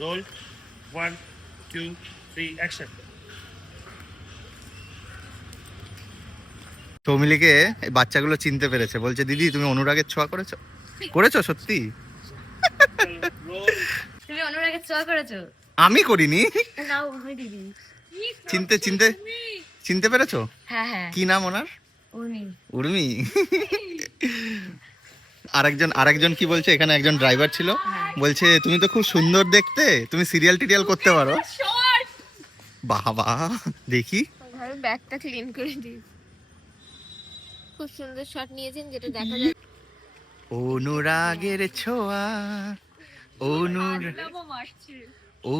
Roll. 1, 2, 3, action. সৌমিলিকে এই বাচ্চাগুলো চিনতে পেরেছে, বলছে দিদি তুমি অনুরাগের ছোঁয়া করেছো? করেছো সত্যি? Roll. তুমি অনুরাগের ছোঁয়া করেছো? আমি করিনি। না ওই দিদি। চিনতে চিনতে চিনতে পেরেছো? হ্যাঁ হ্যাঁ। কি নাম ওনার? উর্মি। উর্মি। আরেকজন কি বলছে, এখানে একজন ড্রাইভার ছিল, বলছে তুমি তো খুব সুন্দর দেখতে, তুমি সিরিয়াল টিরিয়াল করতে পারো। বাবা দেখি। আমি ব্যাগটা ক্লিন করে দিই। খুব সুন্দর শট নিয়েছেন যেটা দেখা যায়। অনুরাগের ছোঁয়া,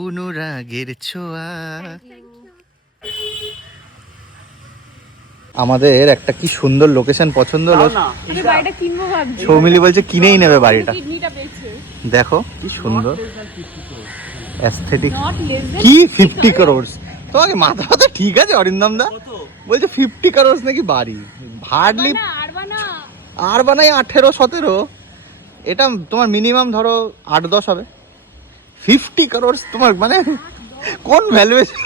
অনুরাগের ছোঁয়া। আমাদের একটা কি সুন্দর লোকেশন পছন্দ হলো, বাড়িটা কিনবো ভাবছি। সৌমিলি বলছে কিনেই নেবে বাড়িটা। দেখো কি সুন্দর অ্যাস্থেটিক। কি 50 crores? তোমাকে মাথা মাথা ঠিক আছে অরিন্দম দা? বলছে 50 crores নাকি বাড়ি? হার্ডলি আর বানাই 18-17। এটা তোমার মিনিমাম ধরো 8-10 হবে। 50 crores তোমার মানে কোন ভ্যালুয়েশন?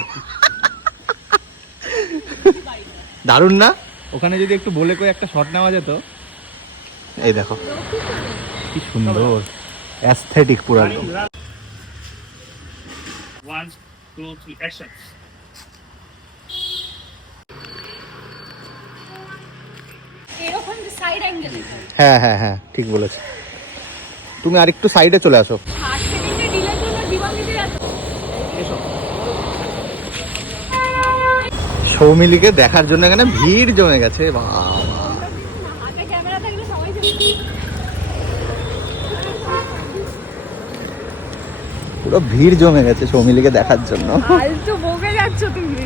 দারুণ না? ওখানে যদি একটু বলে কই একটা শট নেওয়া যেত। এই দেখো কি সুন্দর অ্যাস্থেটিক পুরো একদম। 1, 2, 3, action. এরকম সাইড অ্যাঙ্গেল। হ্যাঁ হ্যাঁ হ্যাঁ ঠিক বলেছো। তুমি আরেকটু সাইডে চলে আসো। 8 সেকেন্ডে ডিলে করলে জীবন দিতে যাচ্ছে। সৌমিলিকে দেখার জন্য এখানে ভিড় জমে গেছে। বাবা হাতে ক্যামেরা থাকলে সবাই চলে। পুরো ভিড় জমে গেছে সৌমিলিকে দেখার জন্য। আলতো বকে যাচ্ছ তুমি।